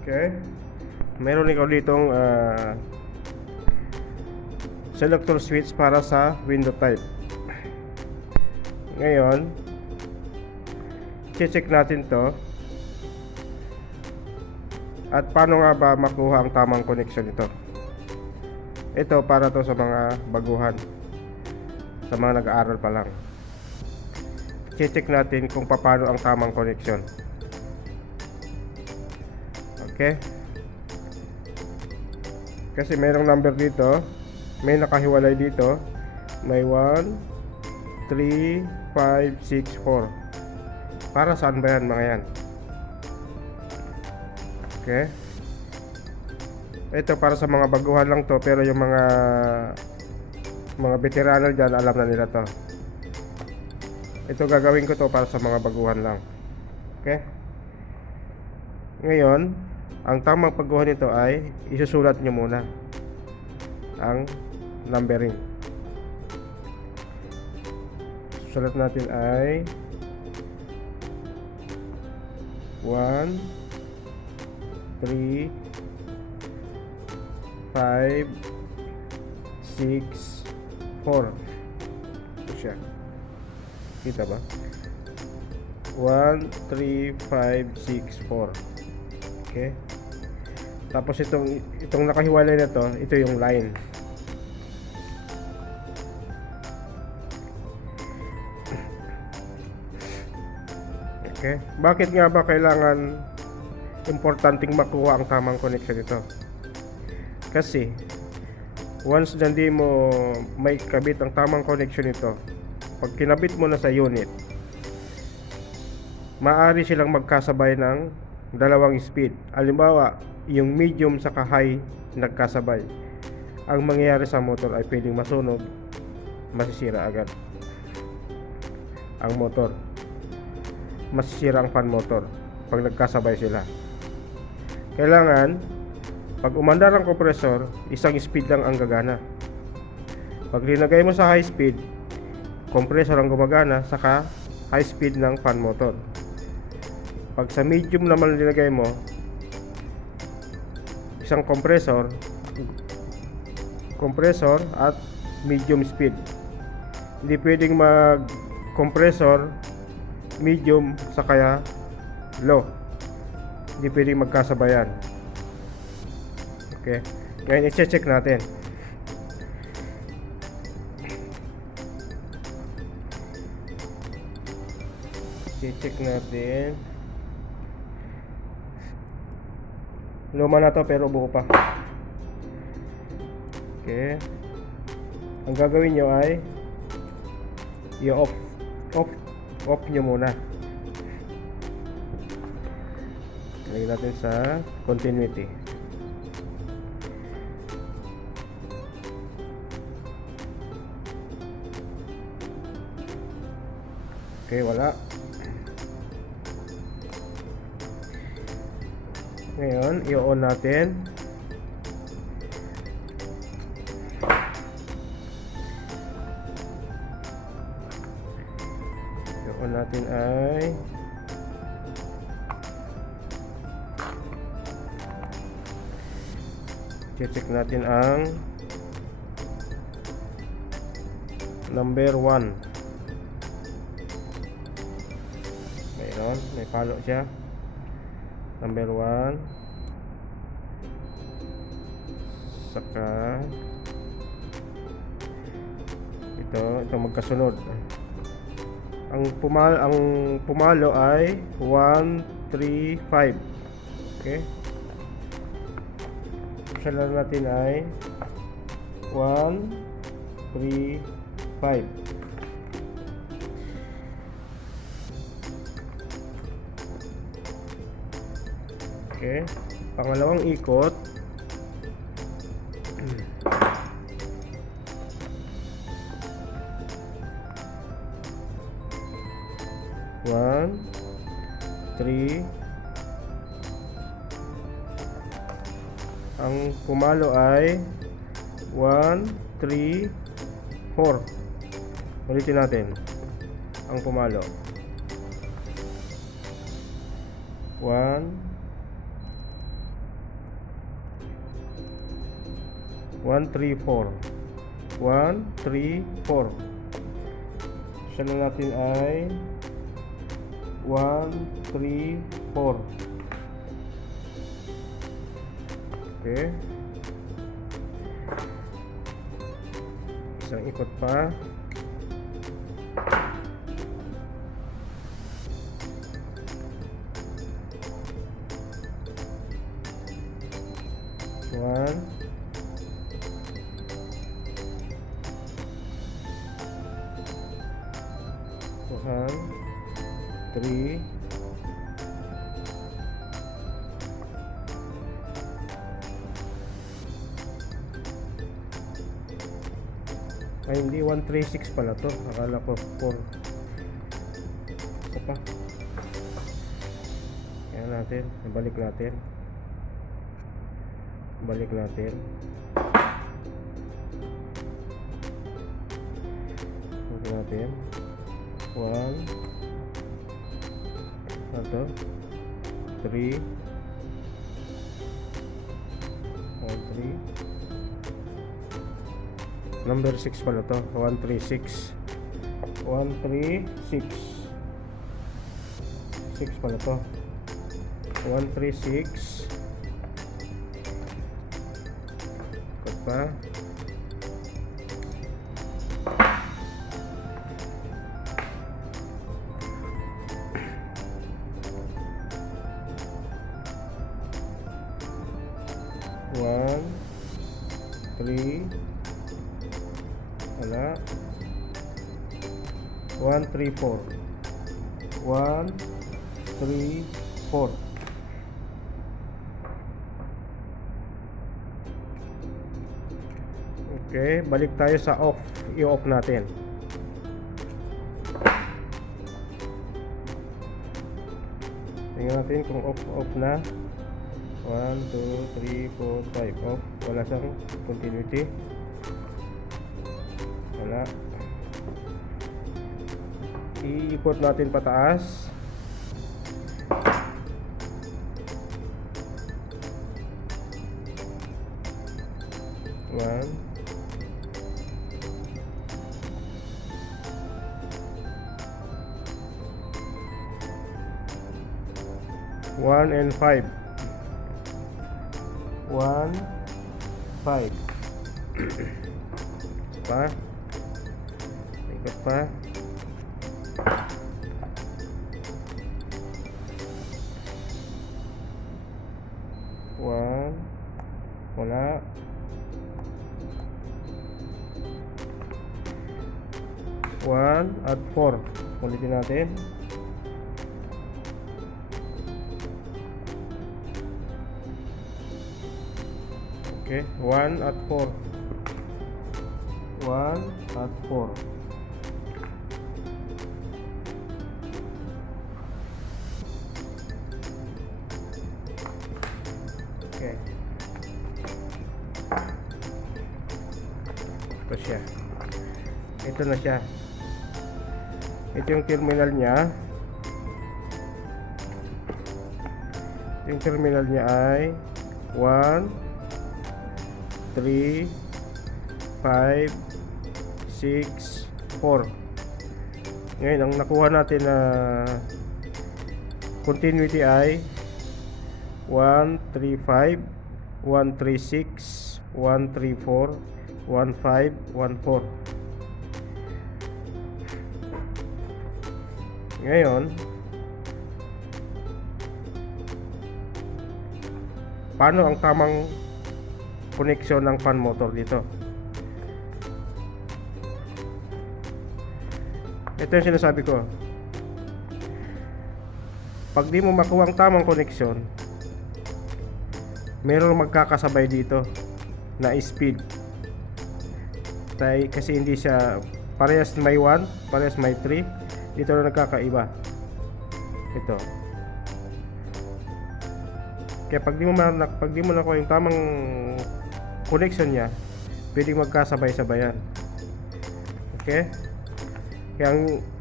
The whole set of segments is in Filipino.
Okay. Meron ikaw ditong selector switch para sa window type. Ngayon, check natin to. At paano nga ba makuha ang tamang connection nito? Ito para to sa mga baguhan, sa mga nag-aaral pa lang. Check natin kung paano ang tamang connection. Okay? Kasi mayroong number dito, may nakahiwalay dito. May 1, 3, 5, 6, 4. Para saan ba yan mga yan? Okay? Ito para sa mga baguhan lang to, pero yung mga veterano dyan, alam na nila to. Ito gagawin ko to para sa mga baguhan lang. Okay? Ngayon, ang tamang pagguhan nito ay isusulat nyo muna ang numbering. Susulat natin ay 1, 3, 5, 6, 4. Ito siya. Kita ba? 1, 3, 5, 6, 4. Okay. Tapos itong nakahiwalay na to, ito yung line. Okay. Bakit nga ba kailangan importanteng makuha ang tamang connection nito? Kasi once na hindi mo may kabit ang tamang connection nito, pag kinabit mo na sa unit, maaari silang magkasabay ng dalawang speed. Halimbawa, yung medium saka high nagkasabay. Ang mangyayari sa motor ay pwedeng masunog, masisira agad ang motor, masisira ang fan motor pag nagkasabay sila. Kailangan pag umandar ang kompresor, isang speed lang ang gagana. Pag linagay mo sa high speed, kompresor ang gumagana, saka high speed ng fan motor. Pag sa medium naman linagay mo, isang kompresor at medium speed. Hindi pwedeng mag compressor medium sa kaya low. Hindi pwedeng magkasabayan. Okay. Ngayon i-check natin. I-check natin. Luma na to pero buo pa. Okay. Ang gagawin nyo ay i-off nyo muna. Lagyan natin sa continuity. Okay, wala. Ngayon, i-on natin. I-on natin ay check natin ang number 1. Mayroon, may follow siya. Number 1. Saka ito magkasunod. Ang pumalo ay 1, 3, 5. Okay? Optional natin ay 1, 3, 5. Okay. Pangalawang ikot. One, 3. Ang pumalo ay 1, 3, 4. Ulitin natin ang pumalo. 1, 134. 134. Siya na natin ay 134. Okay. Isang ikot pa. One. Three. Ay, hindi, 136 pala to. Akala ko 4. Ito pa. Kaya natin, balik natin. Balik natin. Balik natin. 1. Ito. 3. 1, 3. Number 6 pala to. 136. 136. 6 pala to. 136. Cut pa. One, 3. Wala. 134. 134. Okay, balik tayo sa off. I-off natin. Tingnan natin kung off na. 1, 2, 3, 4, 5. Off. Wala siyang continuity. Wala. Iikot natin pataas. One. One and 5. 1, 5. Pa. Ikot pa. One. Wala. 1 at 4. Ulitin natin. Okay, 1 at 4. 1 at 4. Okay. Ito siya. Ito na siya. Ito yung terminal niya. Yung terminal niya ay 1, 3, 5, 6, 4. Ngayon, ang nakuha natin na continuity ay 135, 136, 134, 15, 14. Ngayon, paano ang tamang koneksyon ng fan motor dito? Ito yung sinasabi ko. Pag di mo makuha ang tamang koneksyon, meron magkakasabay dito na speed. Kasi hindi siya parehas may 1, parehas may 3. Dito na nagkakaiba. Ito. Kaya pag di mo nakuha yung tamang connection niya, pwedeng magkasabay-sabayan. Okay?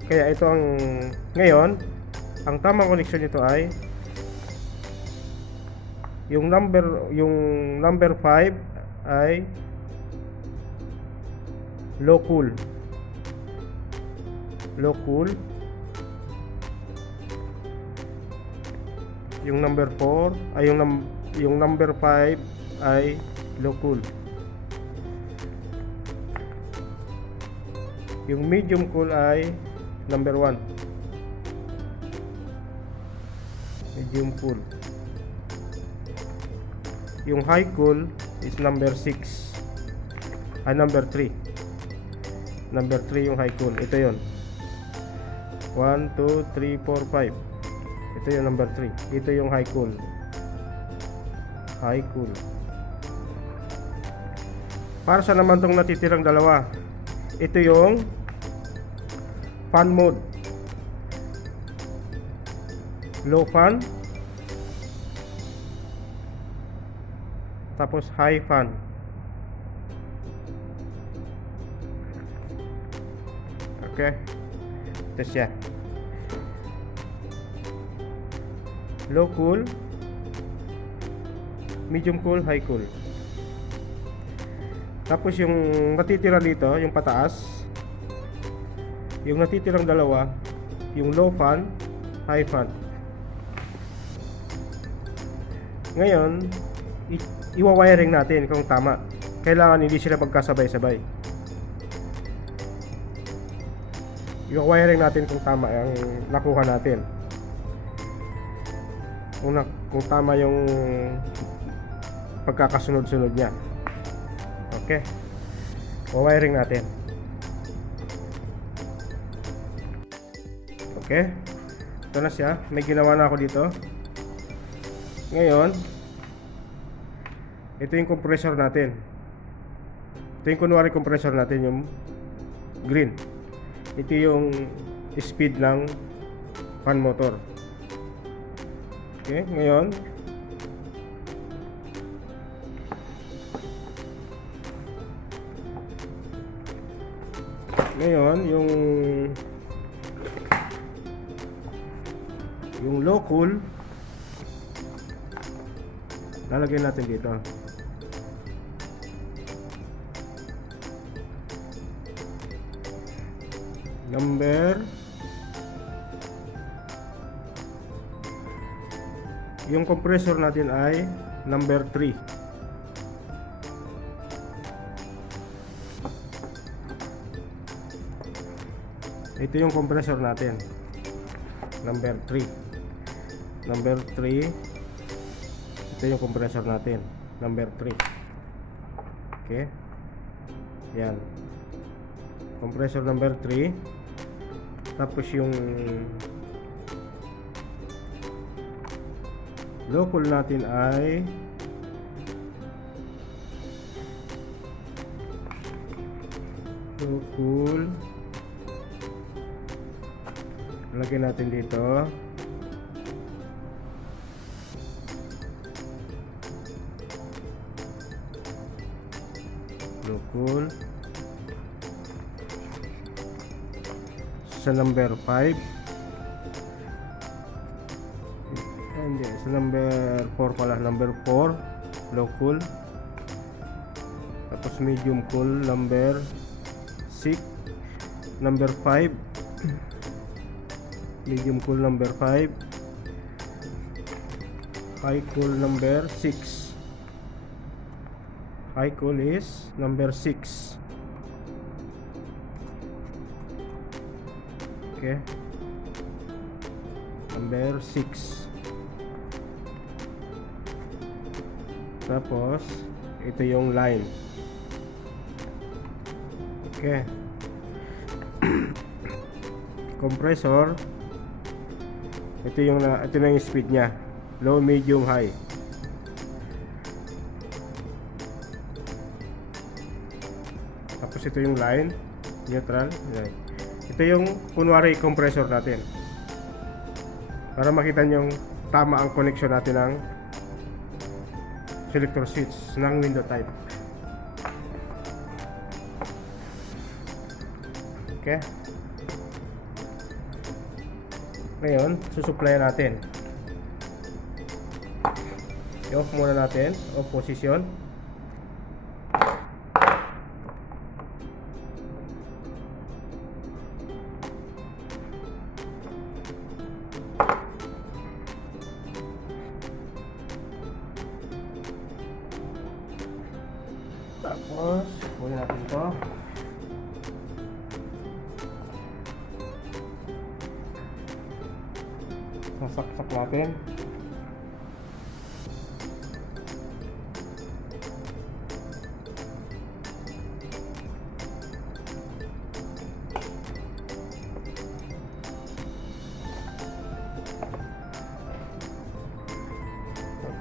Kaya ito ang ngayon, ang tamang connection nito ay yung number 5 ay low cool. Low cool. Yung number 4 ay yung number 5 ay low cool. Yung medium cool ay number 1. Medium cool. Yung high cool is number 6. Number 3. Number 3 yung high cool. Ito yon. 1, 2, 3, 4, 5. Ito yung number 3. Ito yung high cool. High cool. Para sa naman tong natitirang dalawa. Ito yung fan mode. Low fan. Tapos high fan. Okay. Ito siya. Low cool, medium cool, high cool. Tapos yung natitira dito, yung pataas, yung natitirang dalawa, yung low fan, high fan. Ngayon, iwa-wiring natin kung tama. Kailangan hindi sila magkasabay-sabay. Iwa-wiring natin kung tama ang nakuha natin. Kung tama yung pagkakasunod-sunod niya. Okay. Iwa-wiring natin. Okay. Ito na siya. May ginawa na ako dito. Ngayon, ito yung compressor natin. Ito yung kunwari compressor natin, yung green. Ito yung speed ng fan motor. Okay, ngayon yung low cool lalagyan natin dito. Yung compressor natin ay number 3. Ito yung compressor natin. Number 3. Number 3. Ito yung compressor natin. Number 3. Okay. Yan. Compressor number 3. Tapos yung low cool natin ay low cool. Lagyan natin dito. Low cool. Sa number 5. Hindi, sa number 4 pala. Number 4 low cool. Tapos medium cool number 6. Number 5 medium cool number 5. High cool number 6. High cool is number 6. Okay. Number 6. Tapos ito yung line. Okay. Compressor. Ito na yung speed niya. Low, medium, high. Tapos ito yung line, neutral. Yan. Ito yung kunwari compressor natin. Para makita nyo tama ang connection natin ng selector switch ng window type. Okay. Ngayon, susuplayan natin. I-off muna natin. Off position. Tapos, kunin natin to. Sasaksak natin.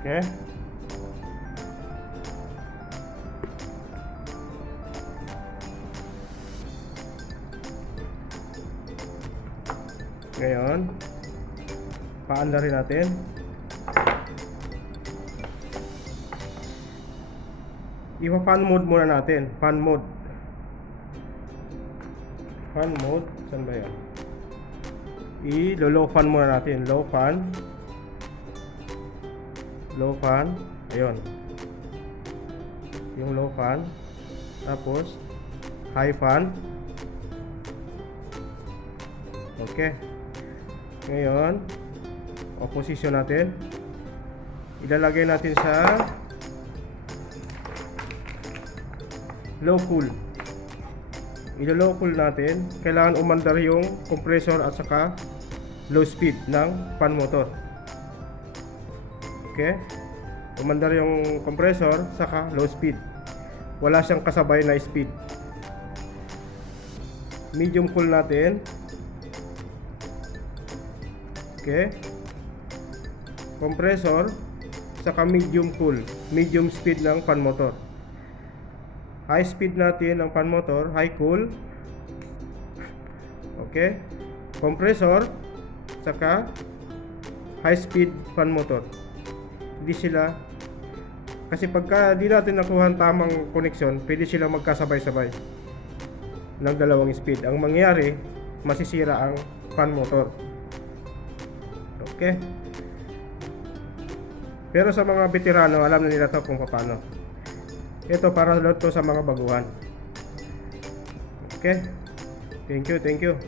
Okay. Ngayon, paandarin natin. Ipa-fan mode muna natin. Fan mode. Fan mode. Saan ba yan? I-low fan muna natin. Low fan. Low fan. Ayun. Yung low fan. Tapos, high fan. Okay. Ngayon, position natin. Ilalagay natin sa low cool. Ilo-low cool natin. Kailangan umandar yung compressor at saka low speed ng fan motor. Okay? Umandar yung compressor saka low speed. Wala siyang kasabay na speed. Medium cool natin. Okay. Compressor saka medium cool, medium speed ng fan motor. High speed natin ng fan motor, high cool. Okay. Compressor saka high speed fan motor. Hindi sila, kasi pagka di natin nakuha ang tamang connection, pwede silang magkasabay-sabay ng dalawang speed. Ang mangyayari, masisira ang fan motor. Okay. Pero sa mga veterano, alam na nila to kung paano. Ito para lang to sa mga baguhan. Okay. Thank you, thank you.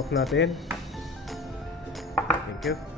Off natin. Thank you.